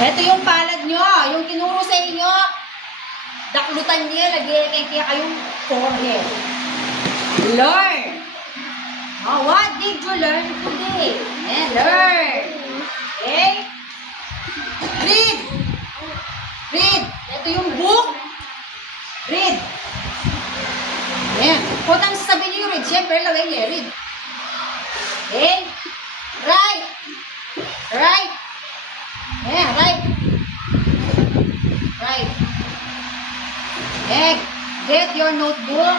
Ito yung palad nyo, yung tinuro sa inyo. Daklutan niya, lagyan kaya kayong forehead. Learn. Oh, what did you learn today? Learn. Okay? Read. Read. Ito yung book. Read. Ayan. Kung ang sasabihin niyo yung read, syempre lagay niya, read. Okay? Write. Write. Yeah, write. Write. Get your notebook.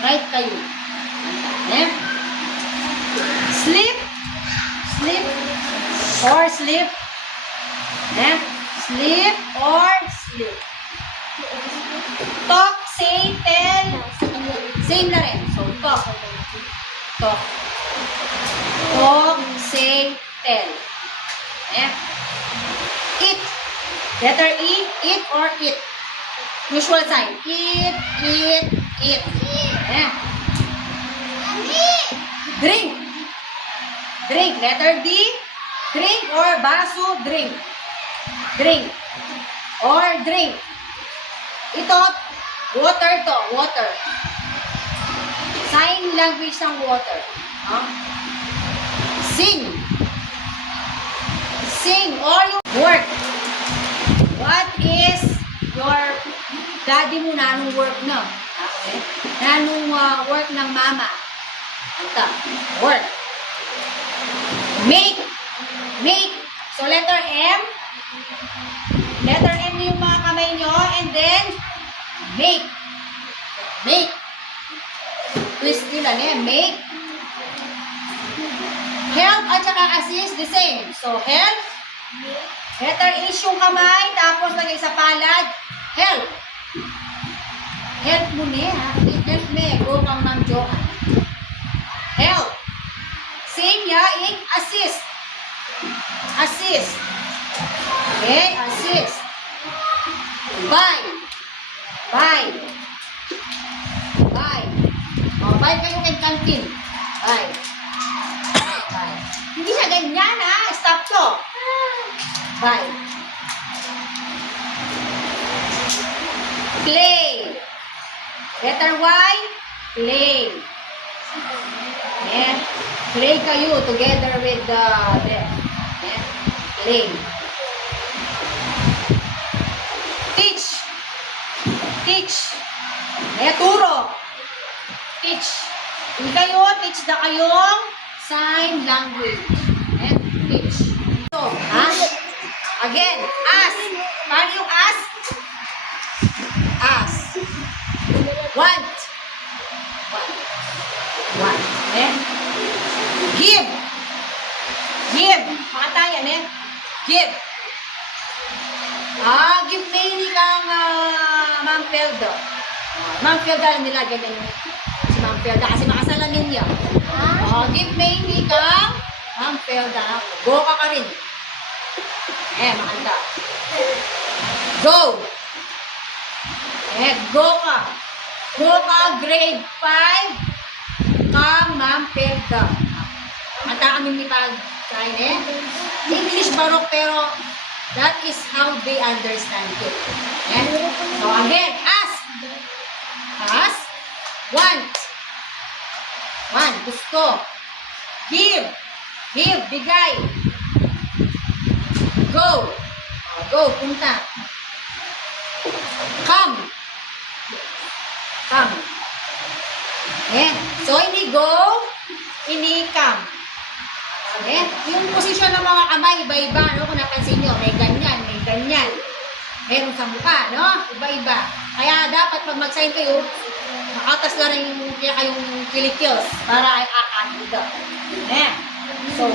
Write kayo. Yeah. Sleep. Sleep. Or sleep. Yeah. Sleep or sleep. Talk, say, tell. Same na rin. So, talk. Talk. Talk, say, tell. Yeah. Eat. Letter E, eat or eat. Usual sign. Eat, eat, eat. Yeah. Drink. Drink. Letter D, drink or baso, drink. Drink. Or drink. Ito, water to. Water. Sign language ng water. Huh? Sing. Sing or yung work. What is your daddy mo na anong work na? Okay? Na anong work ng mama? Ito. Work. Make. Make. So letter M. Letter M yung mga kamay nyo. And then, make. Make. Twist nila niya. Make. Help at saka assist, the same. So, help. Letter H yung kamay. Tapos lagay sa palad. Help. Help mo niya. Help me. Go kang ng Johan. Help. Same yaing assist. Assist. Okay, assist. Buy. Buy. Buy. O, buy kayo kay kantin. Buy. Buy. Hindi siya ganyan ha. Stop to. Buy. Play. Letter Y. Play. Yeah. Play kayo together with the yeah. Play. Teach. Teach. Eh, turo. Teach. Hindi kayo, teach na kayong sign language. Eh, teach. So, ask. Again, ask. Paano yung ask? Ask. Want. Want. Eh? Give. Give. Makatayan eh. Give. Give mainly kang Ma'am Felda. Ma'am Felda, alam nila, ganyan yung si Ma'am Felda kasi makasalamin niya. Give mainly kang Ma'am Felda. Go ka rin. Makanta. Go. Go ka. Go ka, grade 5 kang Ma'am Felda. Mata kami ni Pag English barok pero that is how they understand it. So again, ask. Ask. Want. Want. Gusto. Give. Give. Bigay. Go. Go. Punta. Come. Come. So hindi go, hindi come. Yung posisyon ng mga kamay, iba-iba, no? Kung napansin nyo, may ganyan, may ganyan. Meron sa mukha, no? Iba-iba. Kaya dapat pag mag-sign kayo, makatas lang yung kayong kilikils para ay akakita. So,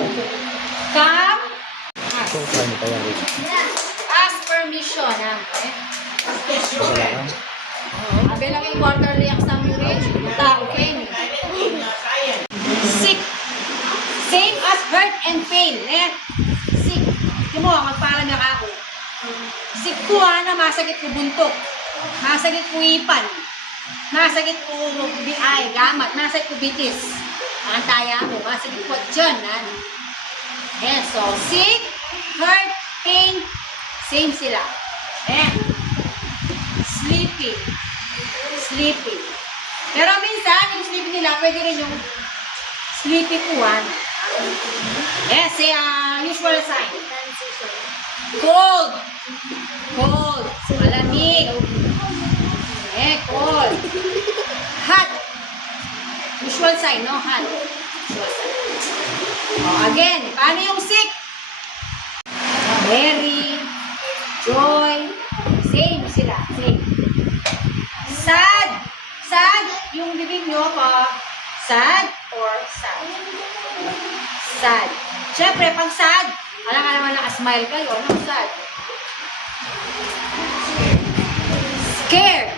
come. Ask permission, ha? Abi lang yung water reacts ng urine. Tao, okay? Sick. Same as hurt and pain. Sick. Ito mo, magparang na ako. Sick ko na masakit ko buntok. Masakit ko ipan. Masakit ko ay, gamat. Masakit ko bitis. Ang taya mo, masakit ko dyan. So sick, hurt, pain, Same sila. Eh. Sleepy. Sleepy. Pero minsan, yung sleepy nila, pwede rin yung sleepy kuwan. Eh, say usual sign. Cold. Cold. Malamig. Eh, cold. Hot. Usual sign, no? Hot. Usual sign. Oh, again, paano yung sick? Merry, joy, same sila, same. Sad. Sad, yung bibig nyo pa, sad or sad? Sad. Siyempre, pag sad, alam ka naman naka-smile kayo, no? Sad. Scared.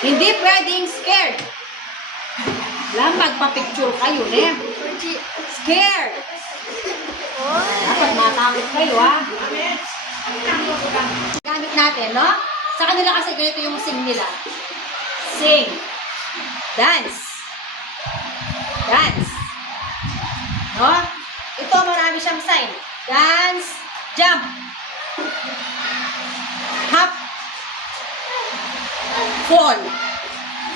Hindi pwedeng scared. Alam, magpa-picture kayo, ne? Scared. Dapat matakot kayo, ha? Gamit natin, no? Sa kanila kasi ganito yung sing nila. Sing. Dance. Dance. No? Ito, marami siyang sign. Dance. Jump. Hop. Fall.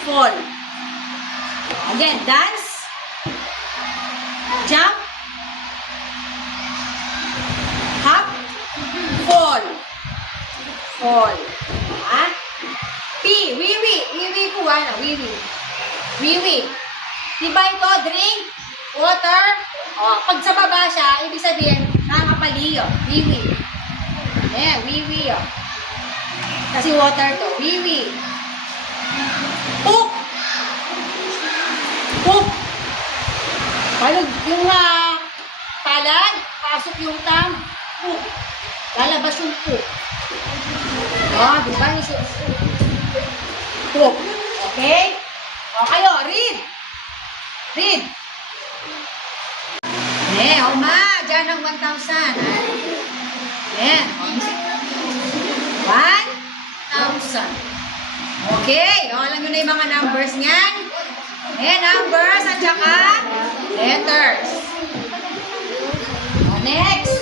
Fall. Again, dance. Jump. Hop. Fall. Fall. Ha? P. Wiwi. Wiwi ko, ano? Wiwi. Wiwi. Diba ito? Drink. Water. O, pag sa baba siya, ibig sabihin, nakakapaliyo. Wiwi. Eh, wiwi, o. Kasi water to. Wiwi. Poop. Poop. Palog yung palad, pasok yung tang. Poop. Lalabas yung poop. O, diba? Poop. Okay? O, kayo, read. Read. Ma, dyan ang 1,000. Eh, 1,000. Okay, alam nyo na yung mga numbers niyan. Numbers at saka letters. Next.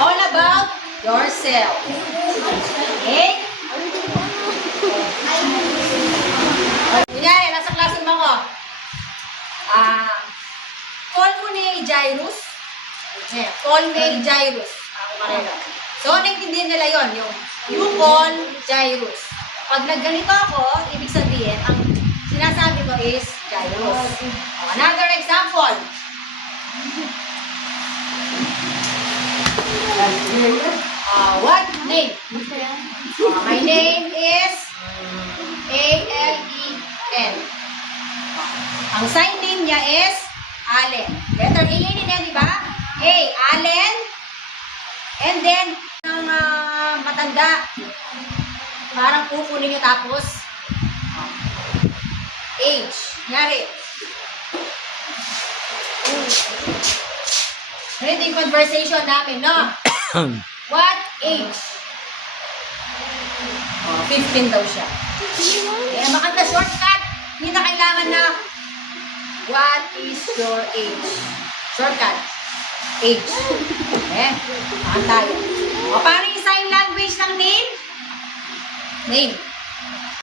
All about yourself. Okay? Kunyari, nasa klase mo ko. Call mo ni Jairus. Call me Jairus. Ako kanila. So, naintindihan nila yon yung you call Jairus. Pag nagganito ako, ibig sabihin, ang sinasabi ko is Jairus. Another example. What name? My name is A-L-E-N. Ang sign name niya is Allen. Letter A yun niya, di ba? A, Allen. And then, ang matanda, parang kukunin niyo tapos age. Nyari. Ito yung conversation namin, no? What age? 15 daw siya. Makanta shortcut. Hindi na kailangan na what is your age? Shortcut. Age. Makanta tayo. Paano yung sign language ng name? Name.